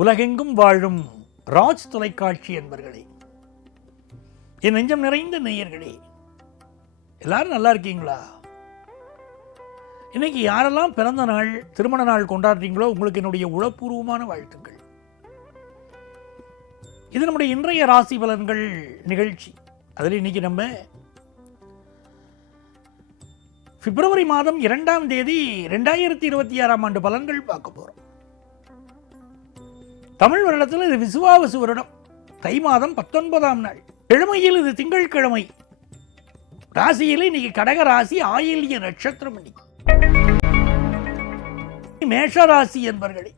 உலகெங்கும் வாழும் ராஜ் தொலைக்காட்சி என்பர்களே, என் நெஞ்சம் நிறைந்த நேயர்களே, எல்லாரும் நல்லா இருக்கீங்களா? இன்னைக்கு யாரெல்லாம் பிறந்த நாள், திருமண நாள் கொண்டாடுறீங்களோ உங்களுக்கு என்னுடைய உளப்பூர்வமான வாழ்த்துக்கள். இது நம்முடைய இன்றைய ராசி பலன்கள் நிகழ்ச்சி. அதில் இன்னைக்கு நம்ம பிப்ரவரி மாதம் 2ஆம் தேதி 2026ஆம் ஆண்டு பலன்கள் பார்க்க போறோம். தமிழ் வருடத்தில் இது விசுவாவசு வருடம், தை மாதம் 19ஆம் நாள், கிழமையில் இது திங்கள் கிழமை. ராசியில் இன்னைக்கு கடக ராசி, ஆயில்ய நட்சத்திரம். இன்னைக்கு மேஷ ராசி என்பர்களே,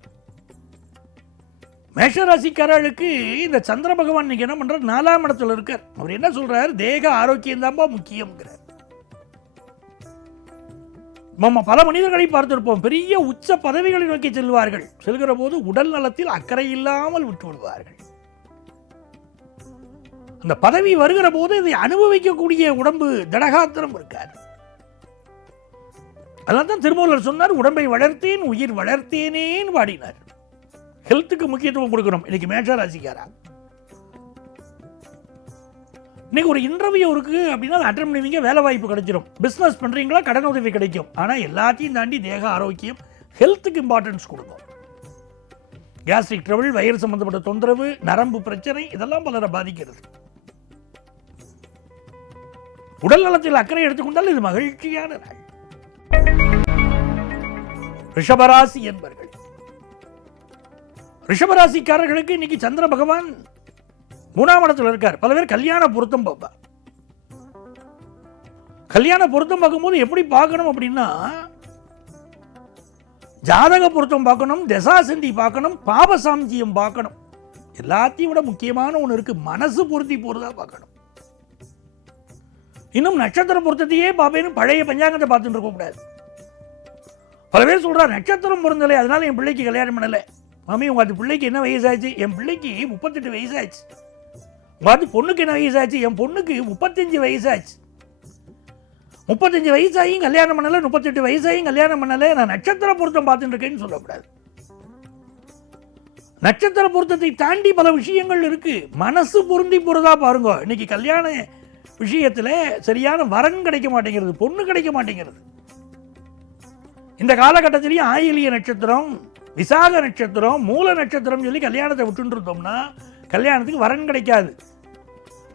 மேஷராசிக்காரர்களுக்கு இந்த சந்திர பகவான் இன்னைக்கு என்ன பண்றார், 4ஆம் இடத்துல இருக்கார். அவர் என்ன சொல்றார், தேக ஆரோக்கியம் தான்பா முக்கியம்ங்கிறார். நம்ம பல மனிதர்களை பார்த்திருப்போம், பெரிய உச்ச பதவிகளை நோக்கி செல்வார்கள். செல்கிற போது உடல் நலத்தில் அக்கறை இல்லாமல் விட்டு விடுவார்கள். அந்த பதவி வருகிற போது இதை அனுபவிக்கக்கூடிய உடம்பு திடகாத்திரம் இருக்காது. அதனால தான் திருமூலர் சொன்னார், உடம்பை வளர்த்தேன் உயிர் வளர்த்தேனேன்னு பாடினார். ஹெல்த்துக்கு முக்கியத்துவம் கொடுக்கணும். இன்னைக்கு மேஷ ராசிக்காரா இன்னைக்கு ஒரு இன்டர்வியூ இருக்கு அப்படின்னா அட்டன் பண்ணுவீங்க, வேலை வாய்ப்பு கிடைச்சிடும். பிசினஸ் பண்றீங்களா, கடன் உதவி கிடைக்கும். ஆனா எல்லாத்தையும் தாண்டி தேக ஆரோக்கியம், ஹெல்த்துக்கு இம்பார்ட்டன்ஸ் கொடுக்கும். கேஸ்ட்ரிக் ட்ரபிள், வயிறு சம்பந்தப்பட்ட தொந்தரவு, நரம்பு பிரச்சனை, இதெல்லாம் பலரை பாதிக்கிறது. உடல் நலத்தில் அக்கறை எடுத்துக்கொண்டால் இது மகிழ்ச்சியான நாள். ரிஷபராசி என்பர்கள், ரிஷபராசிக்காரர்களுக்கு இன்னைக்கு சந்திர பகவான் 3ஆம் இடத்துல இருக்கார். பல பேர் கல்யாண பொருத்தம் பார்ப்பா. கல்யாண பொருத்தம் பார்க்கும்போது எப்படி பார்க்கணும் அப்படின்னா, ஜாதக பொருத்தம் பார்க்கணும், தசாசந்தி பார்க்கணும், பாபசாம்ஜியம் பார்க்கணும். எல்லாத்தையும் விட முக்கியமான ஒன்று இருக்கு, மனசு பொருத்தி போறதா பார்க்கணும். இன்னும் நட்சத்திர பொருத்தத்தையே பார்ப்பேன்னு பழைய பஞ்சாங்கத்தை பார்த்துட்டு இருக்க கூடாது. பல பேர் சொல்றார், நட்சத்திரம் பொருந்தலை அதனால என் பிள்ளைக்கு கல்யாணம் பண்ணலை. மாமி உங்க பிள்ளைக்கு என்ன வயசாச்சு? என் பிள்ளைக்கு 38 வயசாச்சு. உங்க பொண்ணுக்கு என்ன வயசாச்சு? என் பொண்ணுக்கு 35 வயசாச்சு. 35 வயசாயும் கல்யாணம் பண்ணல, 38 வயசாயும் கல்யாணம் பண்ணல. நான் நட்சத்திர பொருத்தம் பார்த்துட்டு இருக்கேன்னு சொல்லக்கூடாது. நட்சத்திர பொருத்தத்தை தாண்டி பல விஷயங்கள் இருக்கு. மனசு பொருந்தி போறதா பாருங்க. இன்னைக்கு கல்யாண விஷயத்துல சரியான வரன் கிடைக்க மாட்டேங்கிறது, பொண்ணு கிடைக்க மாட்டேங்கிறது. இந்த காலகட்டத்திலேயே ஆயிலிய நட்சத்திரம், விசாக நட்சத்திரம், மூல நட்சத்திரம் சொல்லி கல்யாணத்தை விட்டு இருந்தோம்னா கல்யாணத்துக்கு வரன் கிடைக்காது.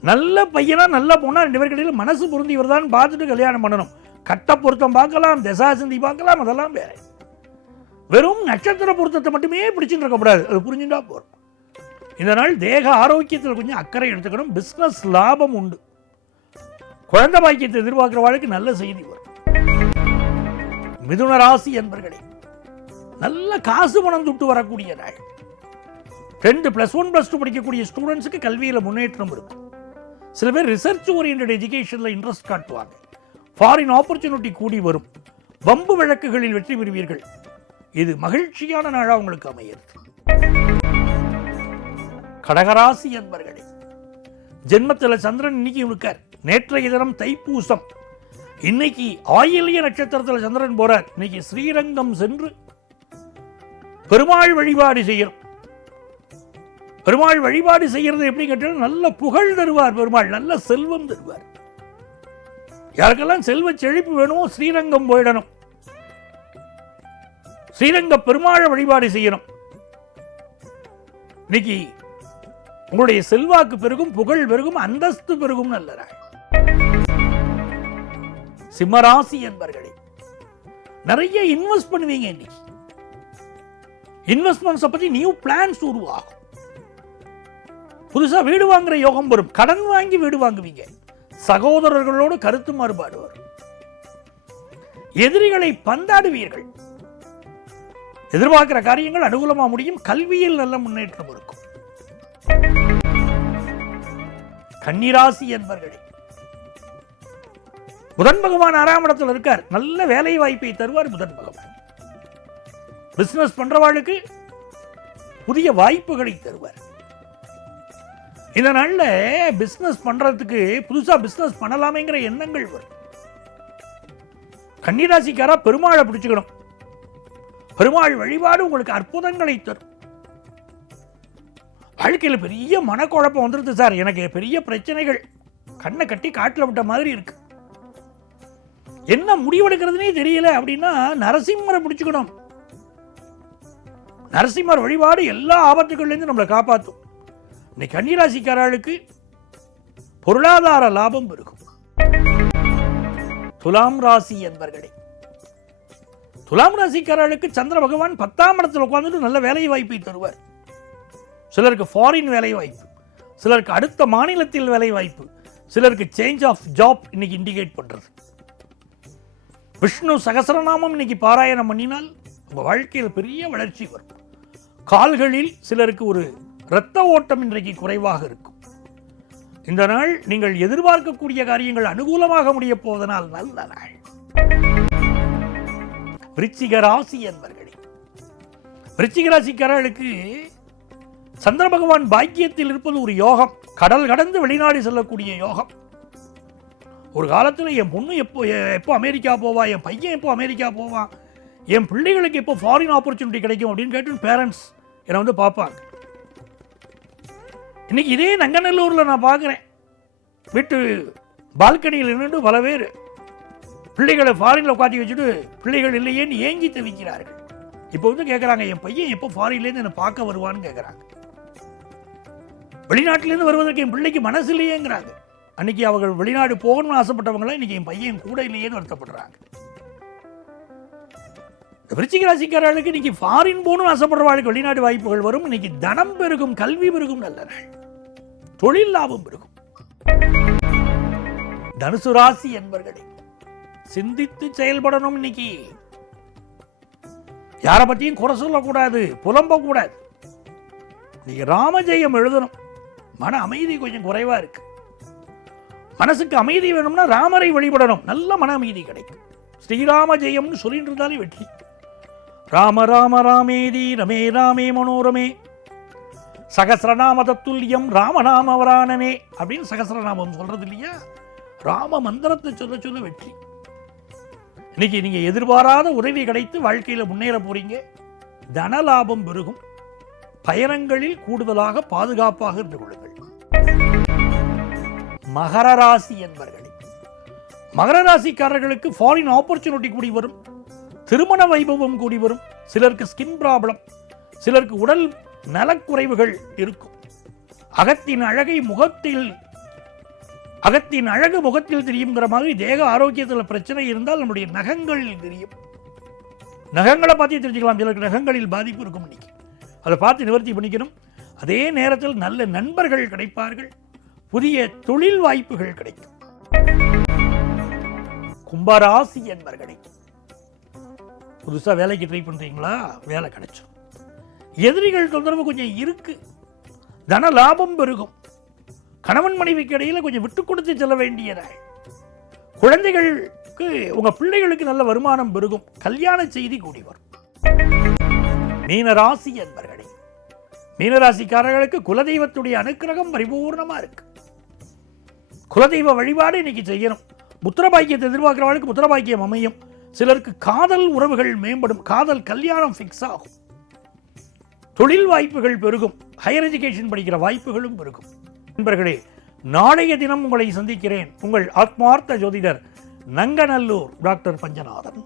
நல்ல பையனா நல்ல பொண்ணா 2 பேருக்கிடையில் மனசு பொருந்தி வருதான்னு பார்த்துட்டு கல்யாணம் பண்ணணும். கட்ட பொருத்தம் பார்க்கலாம், தசாசந்தி பார்க்கலாம், அதெல்லாம் வேற. வெறும் நட்சத்திர பொருத்தத்தை மட்டுமே பிடிச்சுட்டு இருக்கக்கூடாது. அது புரிஞ்சுட்டா போறோம். இந்த நாள் தேக ஆரோக்கியத்தில் கொஞ்சம் அக்கறை எடுத்துக்கணும். பிசினஸ் லாபம் உண்டு. குழந்தை பாக்கியத்தை எதிர்பார்க்கிறவாளுக்கு நல்ல செய்தி வரும். மிதுன ராசி என்பர்களே, நல்ல காசு பணம் துட்டு வரக்கூடிய நாள். 10+1 +2 படிக்கக்கூடிய ஸ்டூடெண்ட்ஸுக்கு கல்வியில் முன்னேற்றம் இருக்கும். சில பேர் ரிசர்ச் ஓரியன்ட் எஜுகேஷனில் இன்ட்ரெஸ்ட் காட்டுவாங்க. ஃபாரின் ஆப்பர்ச்சுனிட்டி கூடி வரும். வம்பு வழக்குகளில் வெற்றி பெறுவீர்கள். இது மகிழ்ச்சியான நாளாக உங்களுக்கு அமைகிறது. கடகராசி என்பர்களே, ஜென்மத்தில் சந்திரன் இன்னைக்கு இருக்கார். நேற்றைய தினம் தைப்பூசம். இன்னைக்கு ஆயில்ய நட்சத்திரத்தில் சந்திரன் போறார். இன்னைக்கு ஸ்ரீரங்கம் சென்று பெருமாள் வழிபாடு செய்யணும். பெருமாள் வழிபாடு செய்யறது எப்படி கேட்டால், நல்ல புகழ் தருவார் பெருமாள், நல்ல செல்வம் தருவார். யாருக்கெல்லாம் செல்வ செழிப்பு வேணுமோ ஸ்ரீரங்கம் போயிடணும். ஸ்ரீரங்க பெருமாள் வழிபாடு செய்யணும். இன்னைக்கு உங்களுடைய செல்வாக்கு பெருகும், புகழ் பெருகும், அந்தஸ்து பெருகும். நல்ல நாள். சிம்மராசி என்பர்களே, நிறைய இன்வெஸ்ட் பண்ணுவீங்க. இன்னைக்கு இன்வெஸ்ட்மெண்ட்ஸ் பத்தி நியூ பிளான்ஸ் உருவாகும். புதுசா வீடு வாங்குற யோகம் வரும். கடன் வாங்கி வீடு வாங்குவீங்க. சகோதரர்களோடு கருத்து மாறுபாடு வரும். எதிரிகளை பந்தாடுவீர்கள். எதிர்பார்க்கிற காரியங்கள் அனுகூலமா முடியும். கல்வியில் நல்ல முன்னேற்றம் இருக்கும். கன்னிராசி என்பர்களே, புதன் பகவான் 6ஆம் இடத்தில் இருக்கார். நல்ல வேலை வாய்ப்பை தருவார் புதன் பகவான். பிசினஸ் பண்றவாளுக்கு புதிய வாய்ப்புகளை தருவார். இந்த நாள்ல பிசினஸ் பண்றதுக்கு, புதுசா பிசினஸ் பண்ணலாமேங்கிற எண்ணங்கள் வரும். கன்னிராசிக்காரா பெருமாளை பிடிச்சுக்கணும். பெருமாள் வழிபாடு உங்களுக்கு அற்புதங்களை தரும். வாழ்க்கையில் பெரிய மனக்குழப்பம் வந்துடுது சார், எனக்கு பெரிய பிரச்சனைகள், கண்ணை கட்டி காட்டில் விட்ட மாதிரி இருக்கு, என்ன முடிவெடுக்கிறதுனே தெரியல அப்படின்னா நரசிம்மரை பிடிச்சுக்கணும். நரசிம்மர் வழிபாடு எல்லா ஆபத்துகள்லேருந்து நம்மளை காப்பாற்றும். இன்னைக்கு கன்னிராசிக்காரர்களுக்கு பொருளாதார லாபம் இருக்கும். துலாம் ராசி என்பர்களே, துலாம் ராசிக்காரர்களுக்கு சந்திர பகவான் 10ஆம் இடத்தில் உட்கார்ந்துட்டு நல்ல வேலை வாய்ப்பை தருவார். சிலருக்கு ஃபாரின் வேலை வாய்ப்பு, சிலருக்கு அடுத்த மாநிலத்தில் வேலை வாய்ப்பு, சிலருக்கு சேஞ்ச் ஆஃப் ஜாப் இன்னைக்கு இண்டிகேட் பண்றது. விஷ்ணு சகசரநாமம் இன்னைக்கு பாராயணம் பண்ணினால் உங்க வாழ்க்கையில் பெரிய வளர்ச்சி வரும். கால்களில் சிலருக்கு ஒரு இரத்த ஓட்டம் இன்றைக்கு குறைவாக இருக்கும். இந்த நாள் நீங்கள் எதிர்பார்க்கக்கூடிய காரியங்கள் அனுகூலமாக முடிய போவதனால் நல்ல நாள். விருச்சிக ராசி என்பர்களே, விருச்சிக ராசிக்காரர்களுக்கு சந்திர பகவான் பாக்கியத்தில் இருப்பது ஒரு யோகம். கடல் கடந்து வெளிநாடு செல்லக்கூடிய யோகம். ஒரு காலத்தில் என் பொண்ணு எப்போ அமெரிக்கா போவா, என் பையன் எப்போ அமெரிக்கா போவான், என் பிள்ளைகளுக்கு எப்போ ஃபாரின் ஆப்பர்ச்சுனிட்டி கிடைக்கும் அப்படின்னு கேட்டு பேரண்ட்ஸ் என்னை வந்து பார்ப்பாங்க. இன்னைக்கு இதே நங்கநல்லூரில் நான் பார்க்குறேன், வீட்டு பால்கனியில் நின்று பல பேர் பிள்ளைகளை ஃபாரினில் உட்காந்து வச்சுட்டு பிள்ளைகள் இல்லையேன்னு ஏங்கி தவிக்கிறார்கள். இப்போ வந்து கேட்குறாங்க, என் பையன் எப்போ ஃபாரின்லேருந்து என்னை பார்க்க வருவான்னு கேட்குறாங்க. வெளிநாட்டிலேருந்து வருவதற்கு என் பிள்ளைக்கு மனசு இல்லையேங்கிறாங்க. அன்னைக்கு அவர்கள் வெளிநாடு போகணும்னு ஆசைப்பட்டவங்களாம் இன்னைக்கு என் பையன் கூட இல்லையேன்னு வருத்தப்படுறாங்க. விருச்சிக ராசிக்காரர்களுக்கு இன்னைக்கு ஃபாரின் போகணும்னு ஆசைப்படுறவர்களுக்கு வெளிநாடு வாய்ப்புகள் வரும். இன்னைக்கு தனம் பெருகும், கல்வி பெருகும், நல்ல நாள், தொழில் லாபம் பெருகும். தனுசு ராசி என்பர்களே, சிந்தித்து செயல்படணும். இன்னைக்கு யாரை பத்தியும் குறை சொல்லக்கூடாது, புலம்ப கூடாது. நீங்க ராமஜெயம் எழுதணும். மன அமைதி கொஞ்சம் குறைவா இருக்கு. மனசுக்கு அமைதி வேணும்னா ராமரை வழிபடணும், நல்ல மன அமைதி கிடைக்கும். ஸ்ரீராம ஜெயம்னு சொல்லிட்டு இருந்தாலே வெற்றி. ராம ராம ராமேதி ரமே ராமே மனோரமே சகசிரநாம தத்துல்யம் ராமநாம வரானனே அப்படின்னு சகசிரநாமம் சொல்றது இல்லையா? ராம மந்திரத்தை சொல்ல சொல்ல வெற்றி. இன்னைக்கு நீங்க எதிர்பாராத உதவி கிடைத்து வாழ்க்கையில முன்னேற போறீங்க. தன லாபம் பெருகும். பயணங்களில் கூடுதலாக பாதுகாப்பாக இருந்து கொள்ளுங்கள். மகர ராசி என்பர்களே, மகர ராசிக்காரர்களுக்கு ஃபாரின் ஆப்பர்ச்சுனிட்டி கூடி வரும். திருமண வைபவம் கூடி வரும். சிலருக்கு ஸ்கின் ப்ராப்ளம், சிலருக்கு உடல் நலக்குறைவுகள் இருக்கும். அகத்தின் அழகு முகத்தில் தெரியுங்கிற மாதிரி தேக ஆரோக்கியத்தில் பிரச்சனை இருந்தால் நம்முடைய நகங்களில் தெரியும். நகங்களை பார்த்து தெரிஞ்சுக்கலாம். சிலருக்கு நகங்களில் பாதிப்பு இருக்கும். இன்னைக்கு அதை பார்த்து நிவர்த்தி பண்ணிக்கணும். அதே நேரத்தில் நல்ல நண்பர்கள் கிடைப்பார்கள். புதிய தொழில் வாய்ப்புகள் கிடைக்கும். கும்பராசி என்பர்களே, புதுசா வேலைக்கு ட்ரை பண்றீங்களா? வேலை கிடைக்கும். எதிரிகள் தொந்தரவு கொஞ்சம் இருக்கு. தன லாபம் பெருகும். கணவன் மனைவிக்கு இடையில கொஞ்சம் விட்டு கொடுத்து செல்ல வேண்டிய நாள். குழந்தைகளுக்கு, உங்க பிள்ளைகளுக்கு நல்ல வருமானம் பெருகும். கல்யாண செய்தி கூடி வரும். மீனராசி என்பர்களே, மீனராசிக்காரர்களுக்கு குலதெய்வத்துடைய அனுக்கிரகம் பரிபூர்ணமா இருக்கு. குலதெய்வ வழிபாடு இன்னைக்கு செய்யணும். புத்திரபாக்கியத்தை எதிர்பார்க்கிறவர்களுக்கு புத்திரபாக்கியம் அமையும். சிலருக்கு காதல் உறவுகள் மேம்படும். காதல் கல்யாணம் ஃபிக்ஸ் ஆகும். தொழில் வாய்ப்புகள் பெருகும். ஹையர் எஜுகேஷன் படிக்கிற வாய்ப்புகளும் பெருகும். நண்பர்களே, நாளைய தினம் உங்களை சந்திக்கிறேன். உங்கள் ஆத்மார்த்த ஜோதிடர் நங்கநல்லூர் டாக்டர் பஞ்சநாதன்.